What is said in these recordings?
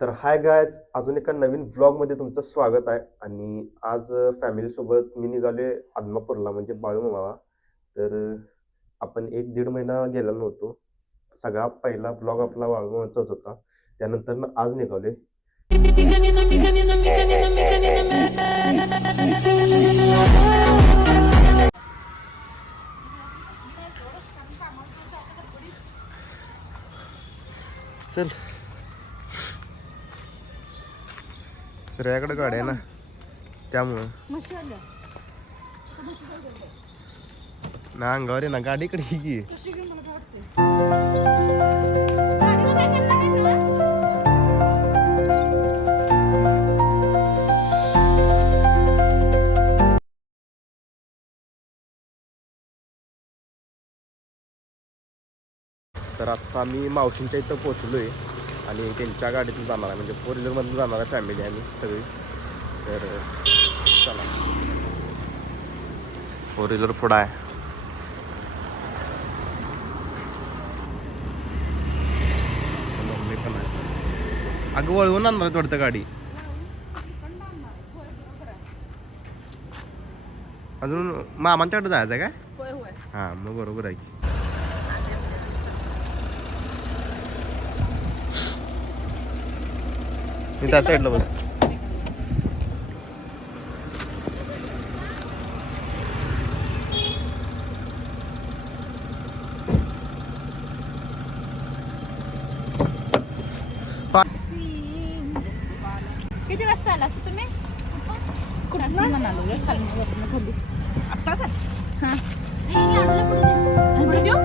तर hi guys, अजून एका नवीन व्लॉगमध्ये तुमचं स्वागत आहे. आणि आज फॅमिलीसोबत मी निघालोय आदमापूरला, म्हणजे बाळूमामाला. तर आपण 1-1.5 महिना गेलेलो नव्हतो. सगळा पहिला व्लॉग आपला बाळूमामाचाच होता. त्यानंतर आज निघालोय. चल, सूर्याकडे गाडी आहे ना, त्यामुळं ना अंगावर आहे ना, गाडीकडे ही की. तर आत्ता मी मावशींच्या इथं पोचलोय आणि त्यांच्या गाडीतून जाणार आहे, म्हणजे 4 व्हीलरमधून जाणार आहे फॅमिली आणि सगळी. तर चला, 4 व्हीलर पुढं आहे. मम्मी पण आहे. अगं वळवून आणणार आहेत वाटतं गाडी. अजून मामांच्याकडे जायचं आहे काय? हां, मग बरोबर आहे की. मी त्या साईडला बस. किती वाजता आलास तुम्ही? कुठं म्हणालो गे खाली आता का? हां, पुढे देऊ.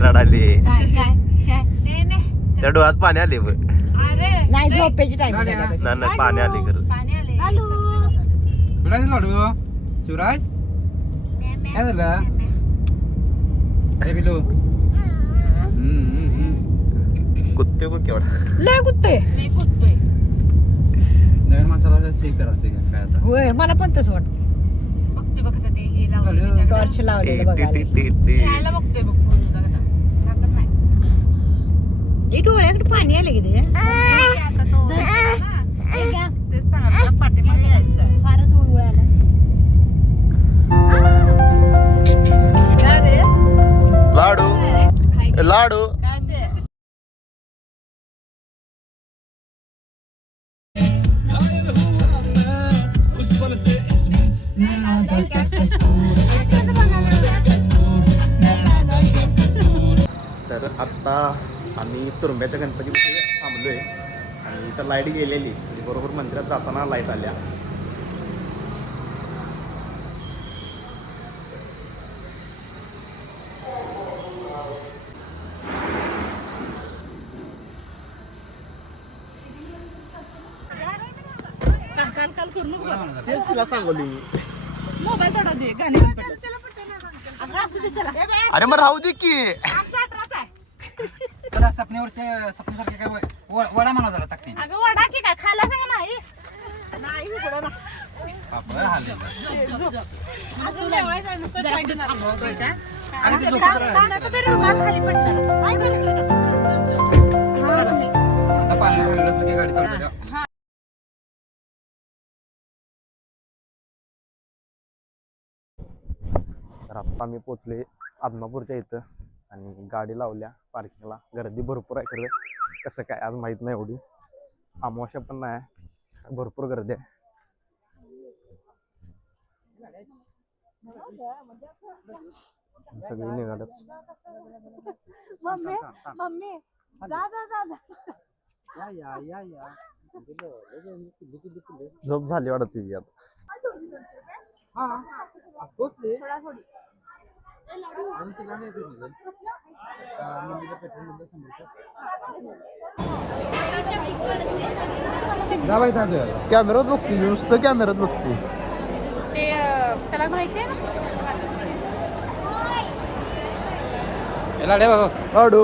रडाली त्या डोळ्यात पाणी आले बघ. नाही झोपेची टाइम नाही, पाणी आले खरं. कुठे लाडू शिवराज काय झालं? अरे बिलू कुत्ते बघ केवढा. लय कुत्ते नवीन माणसाला शेक करायचं काय आता? होय, मला पण तसं वाटतं. बघते बघ कसं ते हे लावलं टॉर्च लावलेलं बघायला. खेळायला बघतोय बघ पुढे लागत नाही. हे डोळ्याकडे पाणी आलं की ते. आता तो ते सांगा पाठीमागे यायचं फारच उळवळायला. लाडू लाडू. काय ते तर आत्ता आम्ही तुरुंब्याच्या गणपतीमध्ये थांबलोय आणि इथं लाईट गेलेली, बरोबर मंदिरात जाताना लाईट आल्या. काल करू नको. तेच तुला सांगली. मोबाईल थोडा दे, गाणी पण पडलं. असू दे, चला. अरे मग राहू दे की. आमचा 18च आहे. तुला सपनेसारखे काय वडा म्हणा जरा टाकते. अगं वडा की काय खायला सांग नाही. नाही उघडा ना. बापरे हाल असं जेवायचं नुसतं चायनीज थांबवतोय का? आणि ते झोपत राहिलं. आता तरी रुमाल खाली पडणार. काय करायचं? आता पाणी खाल्ल्यासारखी गाडी चालते. तर आत्ता मी पोचले आदमापूरच्या इथं आणि गाडी लावल्या पार्किंगला. गर्दी भरपूर आहे खरं, कसं काय आज माहीत नाही. एवढी अमावस्या पण नाही, भरपूर गर्दी आहे. सगळी निघाल्यात. मम्मी जा जा जा जा. झोप झाली वाटत तिची आता. बसले थोडा थोडी. आणि ते गाणं येते म्हणजे मंदिरच्या पेट्रोल मध्ये 100 जा बाई दादा. कॅमेरात बघते, नुसतं कॅमेरात बघते. ते त्याला माहिती आहे ना. लाडे बघ लाडू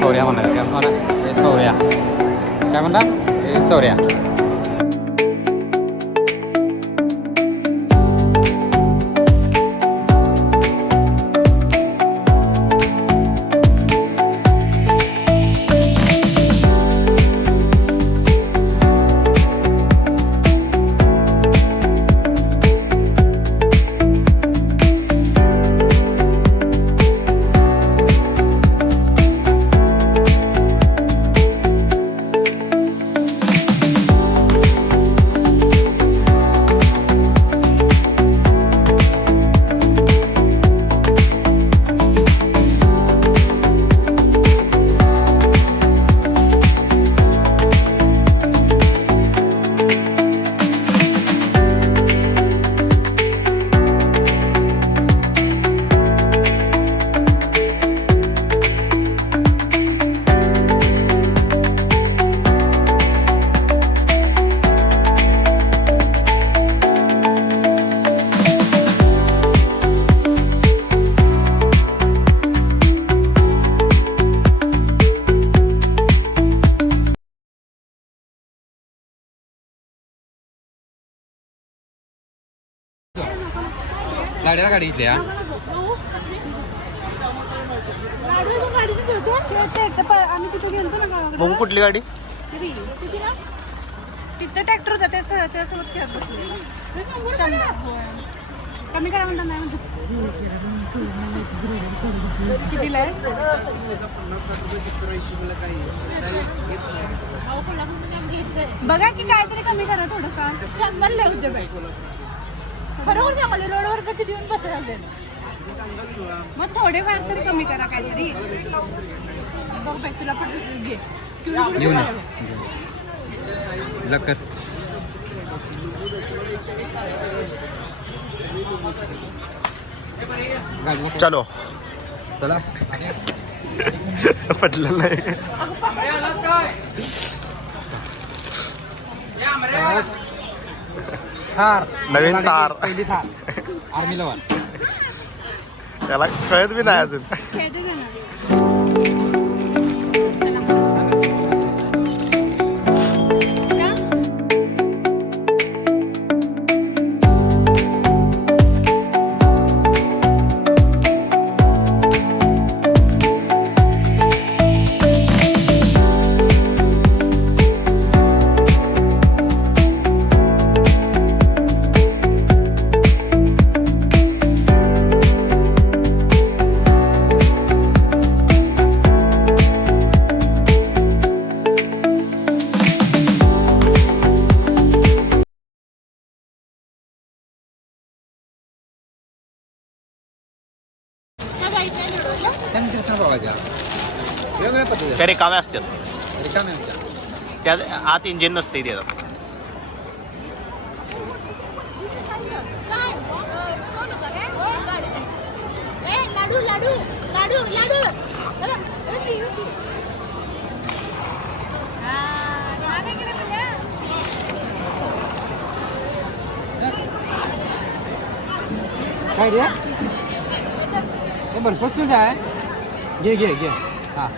सौर्या म्हणाले काय म्हणा हे सौर्या काय म्हणतात हे सौर्या. गाडीला गाडी इथल्या आम्ही तिथे गेलतो ना गावाकडे मग कुठली गाडी? तिथं ट्रॅक्टर होता त्यासोबत खेळत बसलेला. 100 कमी करा म्हणता नाही म्हणतात. कितीला आहे? बघा की काहीतरी कमी करा थोडंफार. 100 लय होते बाई. बरोबर का मला रोडवर तर किती येऊन बसायला मग थोडेफार तरी कमी करा काहीतरी. बघ बाई तुला पण घे घेऊन लकर चलो चला पटलं नाही. थार नवीन थार. पहिली थार आर्मीला वन त्याला कळत बी नाही अजून. खेळते ना त्यांनी चित्र बघायच्या वेगवेगळ्या पद्धती त्या रिकाम्या असतात. रिकाम्या होत्या. त्या आत इंजिन नसते त्याच्यात. लाडू लाडू लाडू लाडू काय रे हे भरपूर सुविधा आहे. घे घे घे हां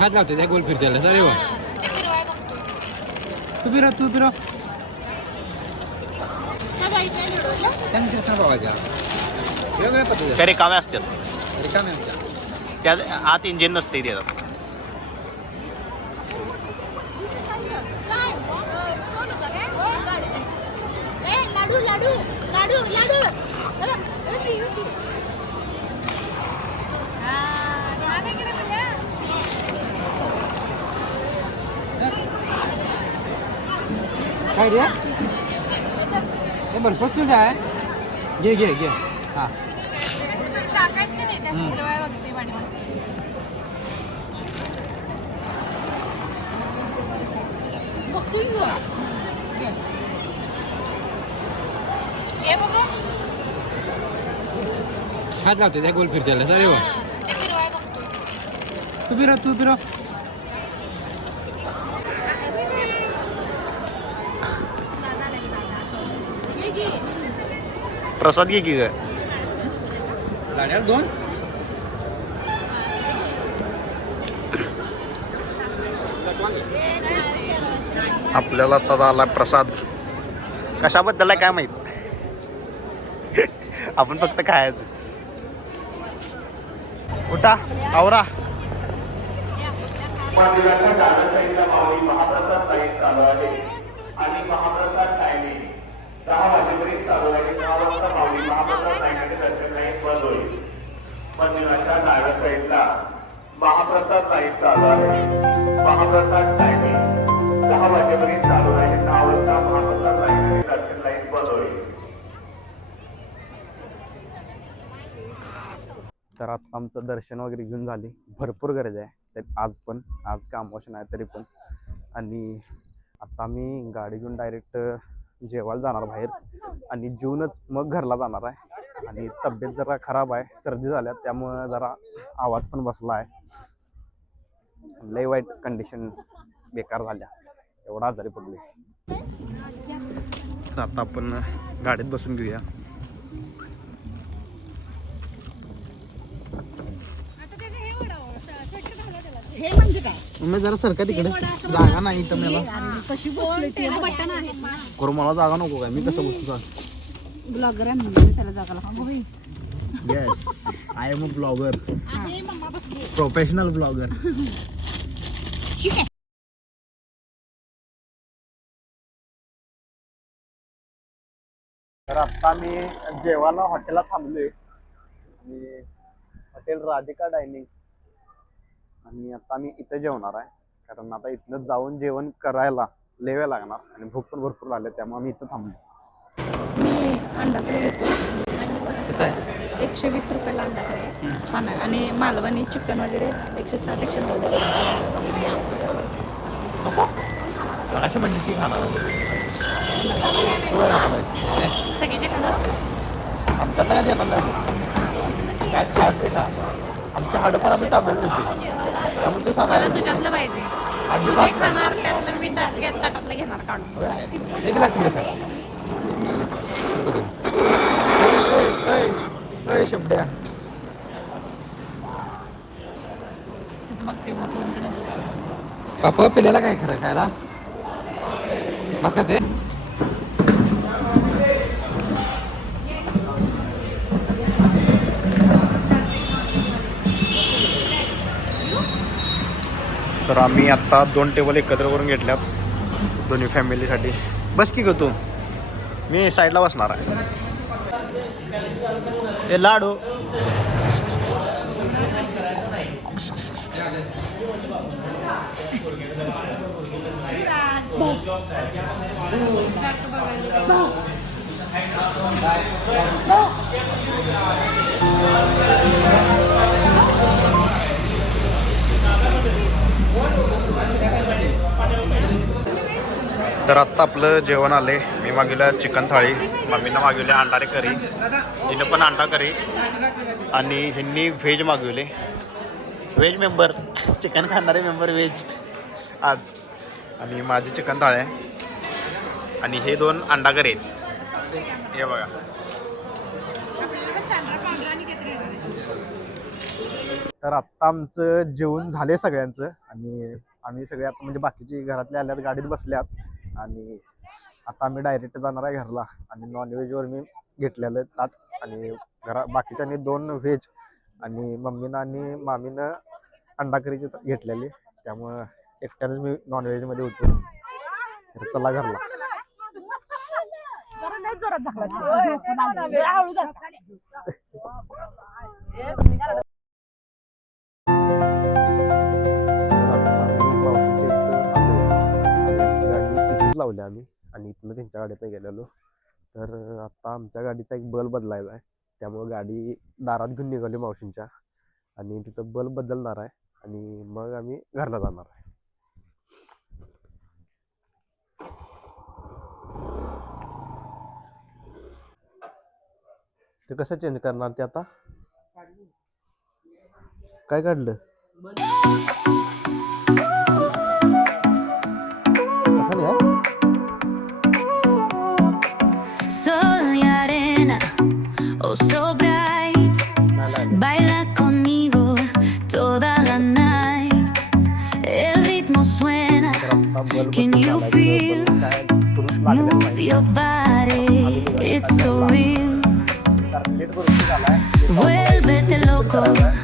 हात लावते त्या गोल फिरत्याला अरे वा तू फिरव त्यांनी चित्र बघायच्या वेगवेगळ्या पद्धती त्या रिकाम्या असतात. रिकाम्या होत्या. त्या आत इंजिन नसते त्याच्यात. लाडू लाडू लाडू लाडू काय रे हे भरपूर सुविधा आहे. घे घे घे हां हात लावते त्या गोल फिरत्याला अरे वा तू फिरो प्रसाद घे की ग. गाड्यावर 2. आपल्याला आता आला प्रसाद. कशाबद्दल आहे काय माहित. आपण फक्त खायचं. उठा आवरा. मंदिराच्या डाव्या साईडला माऊली महाप्रसाद साईड चालू आहे आणि महाप्रसाद टायमिंग 10 वाजेपर्यंत चालू आहे. 10 वाजता माऊली महाप्रसाद साईडचे दर्शन लाईन बंद होईल. मंदिराच्या डाव्या साईडला महाप्रसाद साईड चालू आहे. महाप्रसाद टायमिंग 10 वाजेपर्यंत चालू आहे. 10 वाजता महाप्रसाद साईडचे दर्शन लाईन बंद होईल. तर आता आमचं दर्शन वगैरे घेऊन झाले. भरपूर गर्दी आहे तर आज का अमावस्या नाही तरी पण. आणि आता आम्ही गाडी घेऊन डायरेक्ट जेवायला जाणार बाहेर आणि जेवूनच मग घरला जाणार आहे. आणि तब्येत जरा खराब आहे, सर्दी झाल्या त्यामुळं जरा आवाज पण बसला आहे. लय वाईट कंडिशन बेकार झाल्या, एवढा आजारी पडले. तर आता आपण गाडीत बसून घेऊया. हे म्हणजे काय मम्मी जरा सरका तिकडे, जागा नाही इथं मला. कशी बसली बटन आहे करू मला जागा नको काय, मी कसं बसतो सांग. ब्लॉगर आहे म्हणजे त्याला जागा लागतो. Yes, I am a blogger, professional blogger. तर आता मी जेवायला हॉटेलला थांबलोय. आणि हॉटेल राधिका डायनिंग. आणि आता मी इथं जेवणार आहे कारण आता इथनं जाऊन जेवण करायला लय वेळ लागणार आणि भूक पण भरपूर लागली, त्यामुळे मी इथं थांबलो. मी अंडा करी घेतो. कसं आहे 120 रुपयाला अंडा करी छान आहे. आणि मालवणी चिकन वगैरे 160 190. अशा म्हणजे सगळे चिकन आमच्यात काय देणार काय खायचं का, आमच्या हडपण आम्ही टाकत होते त्यामुळे ते सांगायला तुझ्यातलं पाहिजे. तू जे खाणार त्यातलं मी ताटातलं घेणार काढून. एक लाख कसं आहे शब्द्या. पापा पिल्याला काय खरं खायला मग का ते. तर आम्ही आता 2 टेबल एकत्र करून घेतल्यात दोन्ही फॅमिलीसाठी. बस की ग तू, मी साईडला बसणार आहे. हे लाडू तर आत्ता आपलं जेवण आले. मी मागवलं चिकन थाळी, मम्मीनं मागवले अंडारे करी, हिनं पण अंडा करी आणि ह्यांनी व्हेज मागवले. व्हेज मेंबर, चिकन खाणारे मेंबर व्हेज आज. आणि माझी चिकन थाळी आहे आणि हे 2 अंडा करी आहेत. हे बघा. तर आत्ता आमचं जेवण झाले सगळ्यांचं आणि आम्ही सगळे आता म्हणजे बाकीची घरातले आल्यात, गाडीत बसल्यात. आणि आता आम्ही डायरेक्ट जाणार आहे घरला. आणि नॉनव्हेजवर मी घेतलेलं ताट आणि बाकीच्यांनी 2 व्हेज आणि मम्मीनं आणि मामीनं अंडा करीची घेतलेली, त्यामुळं एकट्यानेच मी नॉनव्हेजमध्ये होतो. तर चला घरला. लावले आम्ही आणि इथनं त्यांच्या गाडीतनं गेलेलो. तर आता आमच्या गाडीचा एक बल्ब बदलायचा आहे, त्यामुळे गाडी दारात घेऊन निघाली मावशींच्या आणि तिथं बल्ब बदलणार आहे आणि मग आम्ही घरला जाणार आहे. ते कसं चेंज करणार ते आता? काय काढलं कसा नाही आहे? Sol y arena, oh so bright. Baila conmigo toda la night. El ritmo suena, can you feel? Move your body, it's so real. Vuélvete loco.